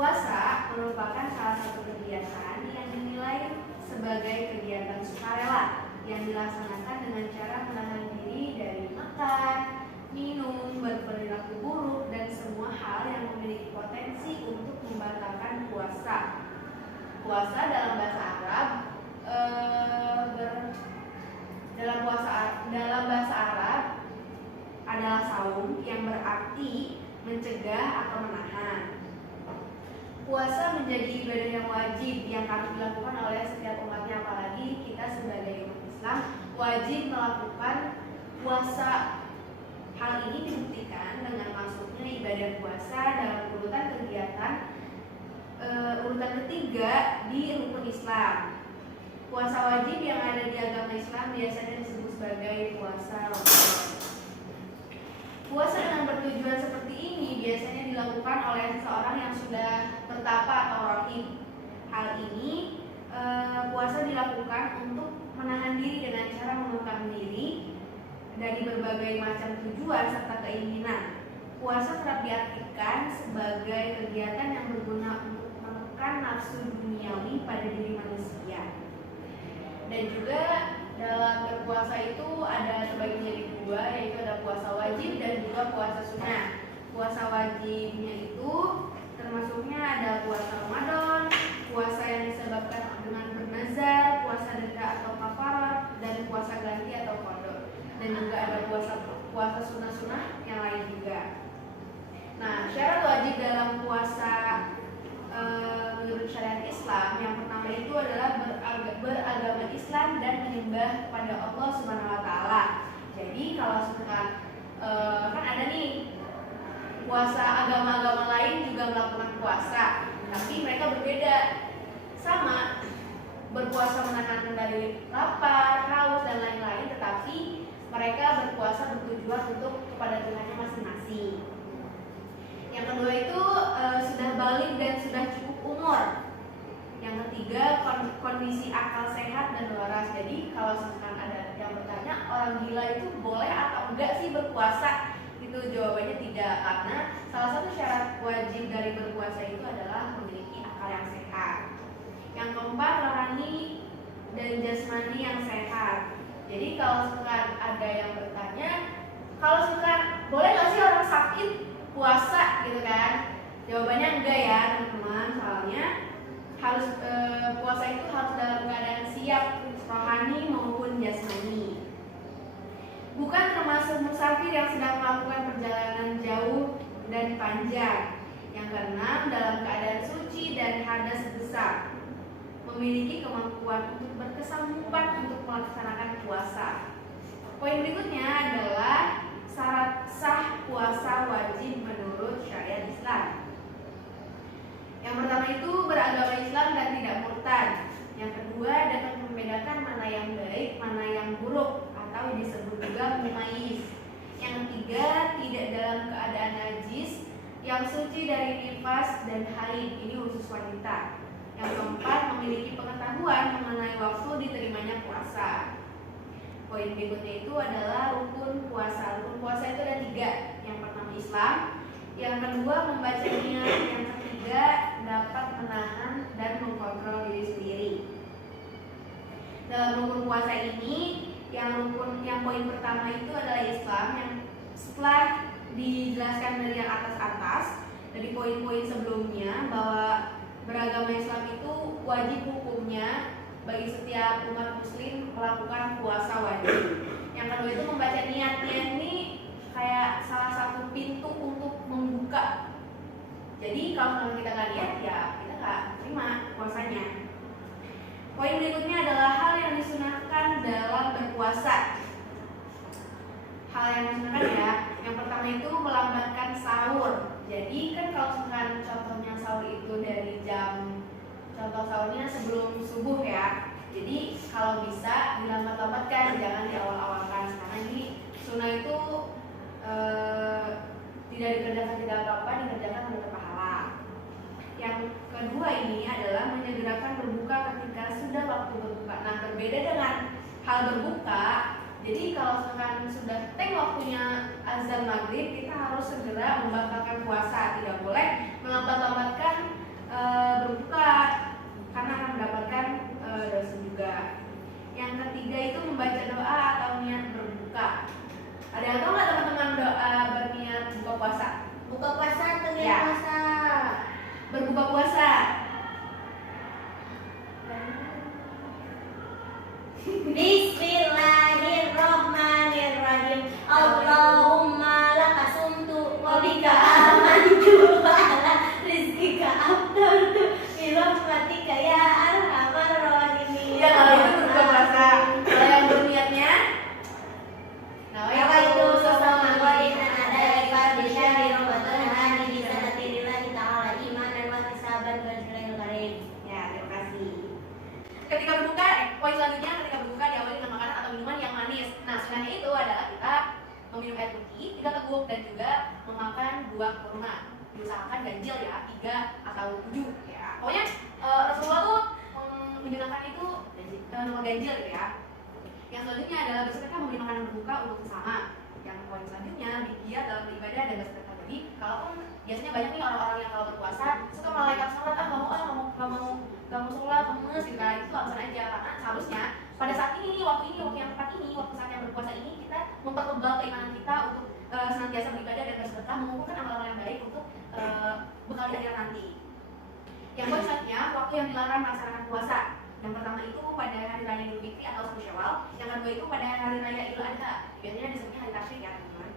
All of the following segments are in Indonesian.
Puasa merupakan salah satu kegiatan yang dinilai sebagai kegiatan sukarela yang dilaksanakan dengan cara menahan diri dari makan, minum, berperilaku buruk, dan semua hal yang memiliki potensi untuk membatalkan puasa. Puasa dalam bahasa Arab dalam bahasa Arab adalah saum yang berarti mencegah atau menahan. Puasa menjadi ibadah yang wajib yang harus dilakukan oleh setiap umatnya, apalagi kita sebagai umat Islam wajib melakukan puasa. Hal ini dibuktikan dengan masuknya ibadah puasa dalam urutan kegiatan urutan ketiga di rukun Islam. Puasa wajib yang ada di agama Islam biasanya disebut sebagai puasa Ramadan. Puasa dengan bertujuan seperti ini biasanya dilakukan oleh seseorang yang sudah bertapa atau rahib. Hal ini puasa dilakukan untuk menahan diri dengan cara mengurangkan diri dari berbagai macam tujuan serta keinginan. Puasa kerap diartikan sebagai kegiatan yang berguna untuk menekan nafsu duniawi pada diri manusia. Dan juga dalam berpuasa itu ada terbagi menjadi dua, yaitu ada puasa wajib dan juga puasa sunnah. Puasa wajibnya itu termasuknya ada puasa Ramadan, puasa yang disebabkan dengan bernazar, puasa denda atau kafarat, dan puasa ganti atau qada. Dan juga ada puasa sunnah-sunnah yang lain juga. Nah, syarat wajib dalam puasa menurut syariat Islam yang pertama itu adalah beragama Islam dan menyembah kepada Allah Subhanahu wa taala. Jadi kalau misalkan kan ada nih puasa agama-agama lain juga melakukan puasa, tapi mereka berbeda. Sama berpuasa menahan dari lapar, haus dan lain-lain, tetapi mereka berpuasa bertujuan untuk kepada Tuhannya masing-masing. Yang kedua itu sudah balik dan sudah cukup umur. Yang ketiga kondisi akal sehat dan waras. Jadi kalau misalkan ada yang bertanya orang gila itu boleh atau enggak sih berpuasa? Itu jawabannya tidak, karena salah satu syarat wajib dari berpuasa itu adalah memiliki akal yang sehat. Yang keempat rohani dan jasmani yang sehat. Jadi kalau misalkan ada yang bertanya, kalau misalkan boleh nggak sih orang sakit puasa gitu kan? Jawabannya enggak ya teman-teman, soalnya harus puasa itu harus dalam keadaan siap rohani maupun jasmani. Bukan termasuk musafir yang sedang melakukan perjalanan jauh dan panjang. Yang keenam, dalam keadaan suci dan hadas besar, memiliki kemampuan untuk berkesanggupan untuk melaksanakan puasa. Poin berikutnya adalah syarat sah puasa wajib menurut syariat Islam. Yang pertama itu beragama Islam dan tidak murtad. Yang kedua dapat membedakan mana yang baik, mana yang buruk, atau disebut juga mumayyiz. Yang ketiga tidak dalam keadaan najis, yang suci dari nifas dan haid, ini khusus wanita. Yang keempat memiliki pengetahuan mengenai waktu diterimanya puasa. Poin berikutnya itu adalah rukun puasa. Rukun puasa itu ada 3. Yang pertama Islam, yang kedua membaca niat, yang ketiga dapat menahan dan mengkontrol diri sendiri. Dalam rukun puasa ini, yang poin pertama itu adalah Islam, yang setelah dijelaskan dari yang atas dari poin-poin sebelumnya bahwa beragama Islam itu wajib hukumnya bagi setiap umat muslim melakukan puasa wajib. Yang kedua itu membaca niat. Niat ini kayak salah satu pintu untuk membuka. Jadi kalau kita nggak niat ya kita nggak terima puasanya. Poin berikutnya adalah hal yang disunahkan dalam berpuasa. Hal yang disunahkan ya, yang pertama itu melambatkan sahur. Jadi kan kalau misalkan contohnya sahur itu dari contoh sahurnya sebelum subuh ya. Jadi kalau bisa dilambat-lambatkan, jangan diawal-awalkan. Karena ini sunnah itu tidak dikerjakan tidak apa-apa, dikerjakan untuk pahala. Yang kedua ini adalah menyegerakan berbuka ketika sudah waktu berbuka. Nah, berbeda dengan hal berbuka. Jadi kalau misalkan sudah waktunya azan maghrib, kita harus segera membatalkan puasa. Tidak boleh melambat-lambatkan berbuka karena akan mendapatkan dosa juga. Yang ketiga itu membaca doa atau niat berbuka. Ada yang tahu nggak teman-teman doa berniat buka puasa? Buka puasa atau niat Ya. puasa? Berbuka puasa. Bismillahirrahmanirrahim. Allahumma laka sumtu wa bika amantu wa ala rizqika aftartu bi rahmatika ya arhamar rahimin. Ya, kalau itu berbuka puasa. Kalau yang berniatnya Nawaitu sawma qalinan ada ibadah syahri Ramadan hadi bi sanatillahi ta'ala imanan wa hisaban wa rizqil karim. Ya, terima kasih. Ketika berbuka, poin selanjutnya ketika berbuka diawali dengan makanan atau minuman yang manis. Nah, sunahnya itu adalah kita meminum air putih, 3 teguk dan juga memakan buah kurma. Diusahakan ganjil ya, 3 atau 7 ya. Pokoknya Rasulullah tuh menggunakan itu nomor ganjil gitu ya. Yang selanjutnya adalah bersedekah memberi makanan berbuka untuk sesama. Yang poin selanjutnya lebih giat dalam beribadah dan bersedekah. Jadi kalaupun biasanya banyak nih orang-orang yang kalau berpuasa suka melalaikan sholat, nggak mau sholat, lemes gitu kan. Itu alasan aja, karena seharusnya pada saat ini, waktu yang tepat ini, waktu saat yang berpuasa ini kita mempertebal keimanan kita untuk senantiasa beribadah dan bersedekah, mengumpulkan amal-amal yang baik untuk bekal di akhirat nanti. Yang poin selanjutnya, waktu yang dilarang melaksanakan puasa. Yang pertama itu pada hari raya Idul Fitri atau 10 Syawal. Yang kedua itu pada hari raya Idul Adha. Biasanya disebutnya hari tasyrik ya teman-teman.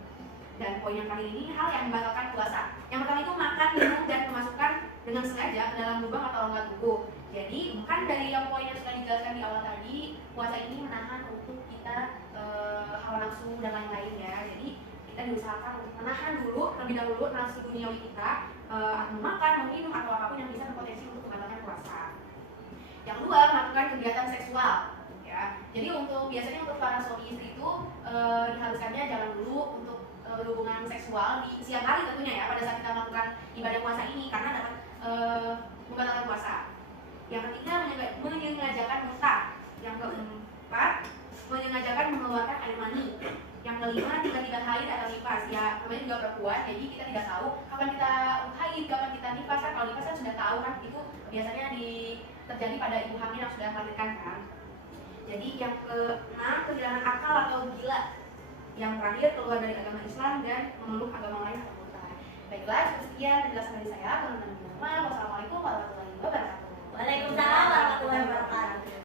Dan poin yang kali ini hal yang membatalkan puasa. Yang pertama itu makan, minum, dan memasukkan dengan sengaja ke dalam lubang atau rongga tubuh. Jadi bukan dari yang poin yang sudah dijelaskan di awal tadi, puasa ini menahan untuk kita hawa nafsu dan lain-lain ya. Jadi kita diusahakan untuk menahan dulu terlebih dahulu nafsu duniawi kita, makan, meminum atau apapun yang bisa berpotensi untuk membatalkan puasa. Yang kedua, melakukan kegiatan seksual ya. Jadi biasanya untuk para suami istri itu diharuskannya jangan dulu untuk berhubungan seksual di siang hari tentunya ya, pada saat kita melakukan ibadah puasa ini karena dapat membatalkan puasa. Yang ketiga, menyengajakan muntah. Yang keempat, menyengajakan mengeluarkan air mani. Yang kelima, tiba-tiba haid atau nifas. Ya, namanya juga perempuan, jadi kita tidak tahu kapan kita haid, kapan kita nifas kan. Kalau nifas kan sudah tahu kan, itu biasanya terjadi pada ibu hamil yang sudah melahirkan kan. Jadi yang keenam, kehilangan akal atau gila. Yang terakhir, keluar dari agama Islam dan memeluk agama lain atau murtad. Baiklah, sekian penjelasan dari saya. Wassalamualaikum warahmatullahi wabarakatuh.